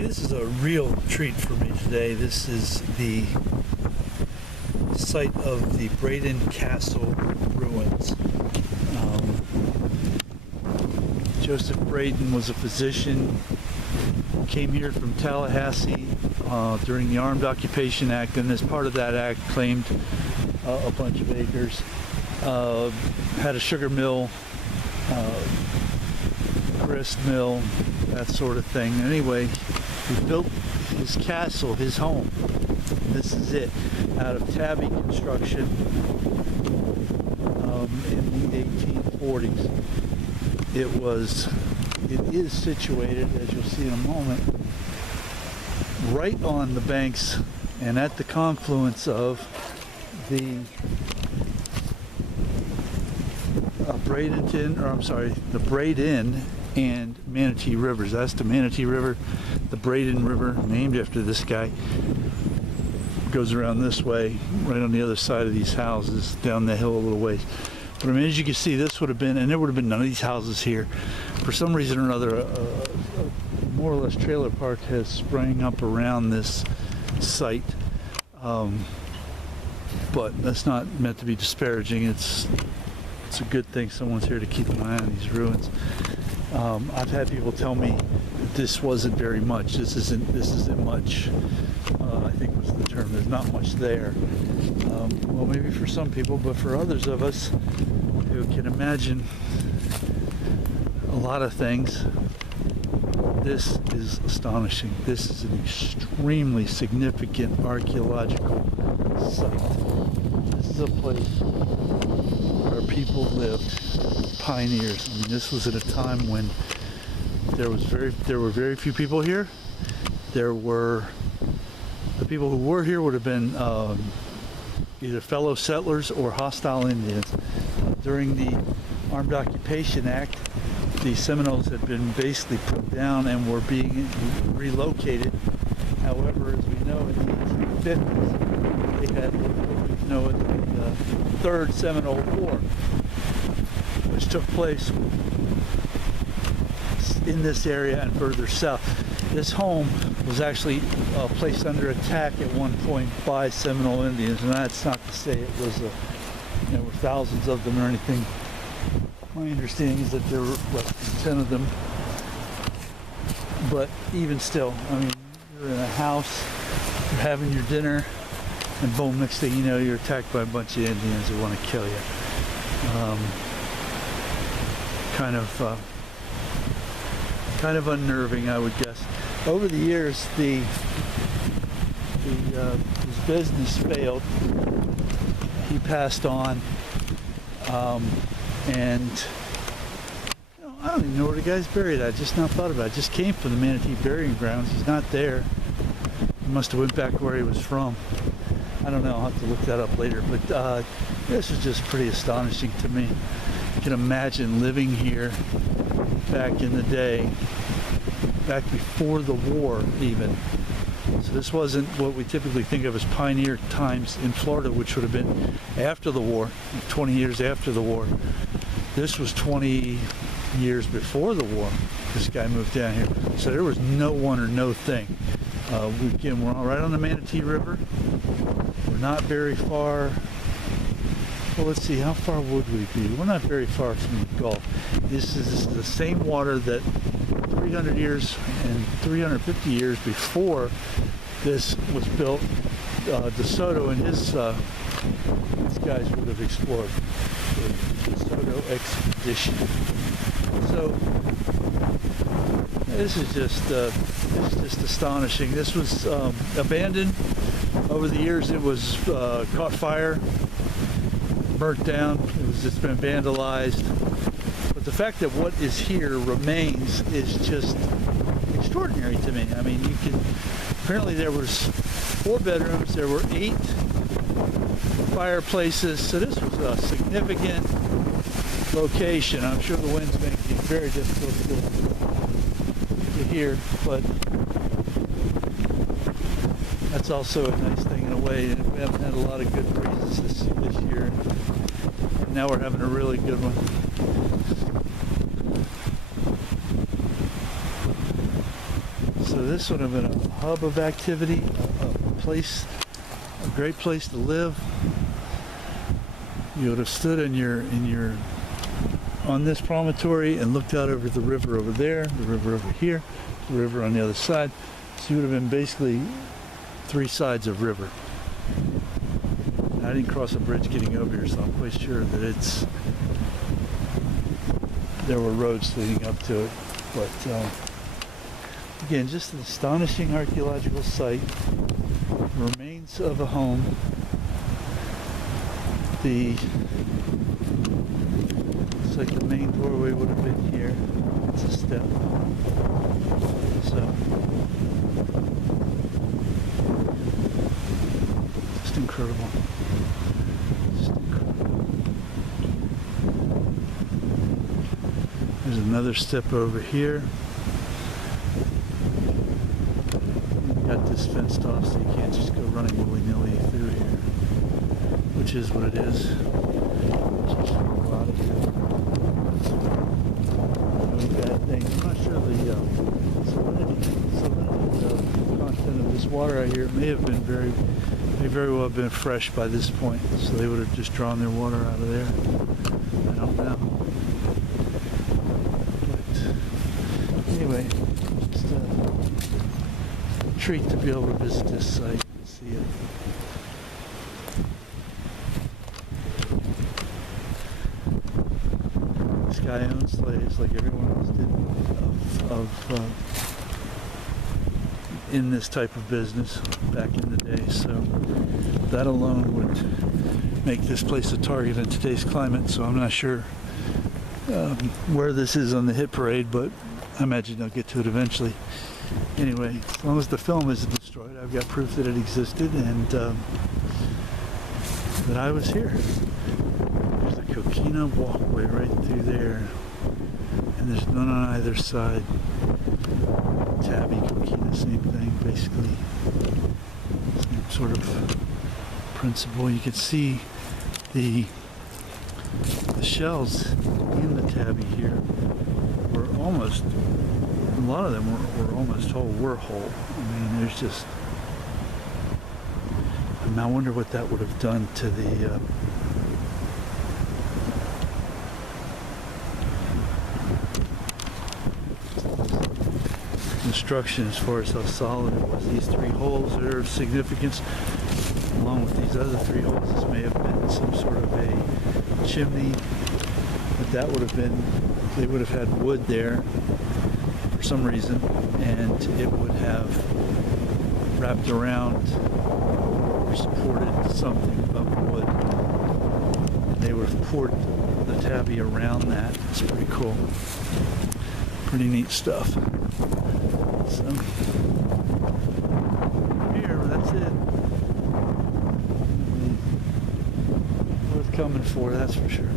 Okay, this is a real treat for me today. This is the site of the Braden Castle Ruins. Joseph Braden was a physician, came here from Tallahassee during the Armed Occupation Act, and as part of that act claimed a bunch of acres, had a sugar mill, grist mill, that sort of thing. Anyway, he built his castle, his home. This is it, out of Tabby construction in the 1840s. It is situated, as you'll see in a moment, right on the banks and at the confluence of the the Braden and Manatee Rivers. That's the Manatee River, the Braden River, named after this guy. Goes around this way, right on the other side of these houses, down the hill a little ways. But I mean, as you can see, this would have been, and there would have been none of these houses here. For some reason or another, a more or less trailer park has sprang up around this site. But that's not meant to be disparaging. It's a good thing someone's here to keep an eye on these ruins. I've had people tell me this wasn't very much. This isn't much. I think was the term. There's not much there. Well, maybe for some people, but for others of us who can imagine a lot of things, this is astonishing. This is an extremely significant archaeological site. This is a place where people lived, pioneers. I mean, this was at a time when there were very few people here. The people who were here would have been either fellow settlers or hostile Indians. During the Armed Occupation Act, the Seminoles had been basically put down and were being relocated. However, as we know, in the 1850s, they had what we know as the Third Seminole War, which took place in this area and further south. This home was actually placed under attack at one point by Seminole Indians, and that's not to say it was there were thousands of them or anything. My understanding is that there were less than 10 of them, but even still, I mean, you're in a house, you're having your dinner, and boom, next thing you know, you're attacked by a bunch of Indians who want to kill you. Kind of unnerving, I would guess. Over the years, his business failed. He passed on, and I don't even know where the guy's buried. I just now thought about it. I just came from the Manatee burying grounds. He's not there. He must have went back where he was from. I don't know. I'll have to look that up later. But this is just pretty astonishing to me. You can imagine living here back in the day, back before the war even. So this wasn't what we typically think of as pioneer times in Florida, which would have been after the war, 20 years after the war. This was 20 years before the war. This guy moved down here. So there was no one or no thing. Again, we're right on the Manatee River. We're not very far. Well, let's see, how far would we be? We're not very far from the Gulf. This is the same water that 300 years and 350 years before this was built, DeSoto and his guys would have explored. The DeSoto expedition. So this is just astonishing. This was abandoned. Over the years, it was caught fire, burnt down. It's been vandalized. But the fact that what is here remains is just extraordinary to me. I mean, apparently there was 4 bedrooms, there were 8 fireplaces, so this was a significant location. I'm sure the winds make it very difficult to hear, but that's also a nice thing in a way. We haven't had a lot of good breezes this year. Now we're having a really good one. So this would have been a hub of activity, a place, a great place to live. You would have stood on this promontory and looked out over the river over there, the river over here, the river on the other side. So you would have been basically three sides of river. I didn't cross a bridge getting over here, so I'm quite sure that there were roads leading up to it. But again, just an astonishing archaeological site. Remains of a home. Looks like the main doorway would have been here. It's a step. So, just incredible. Just incredible. There's another step over here. You've got this fenced off, so you can't just go running willy-nilly through here, which is what it is. Just a lot of doing bad things. I'm not sure the salinity content of this water out here. It may very well have been fresh by this point, so they would have just drawn their water out of there. I don't know. But anyway, just a treat to be able to visit this site and see it. This guy owned slaves like everyone else did in this type of business back in the day, so that alone would make this place a target in today's climate. So I'm not sure where this is on the hit parade, but I imagine I'll get to it eventually. Anyway, as long as the film isn't destroyed, I've got proof that it existed and that I was here. There's the Coquina walkway right through there, and there's none on either side. Tabby, Coquina, same thing, basically. Same sort of principle. You can see the shells in the Tabby here were almost, a lot of them were almost whole, were whole. I mean, there's just, I wonder what that would have done to the construction as far as how solid it was. These three holes are of significance, along with these other three holes. This may have been some sort of a chimney, but that would have been, they would have had wood there for some reason, and it would have wrapped around or supported something of wood. And they would have poured the Tabby around that. It's pretty cool. Pretty neat stuff. So, here, that's it. Worth coming for, that's for sure.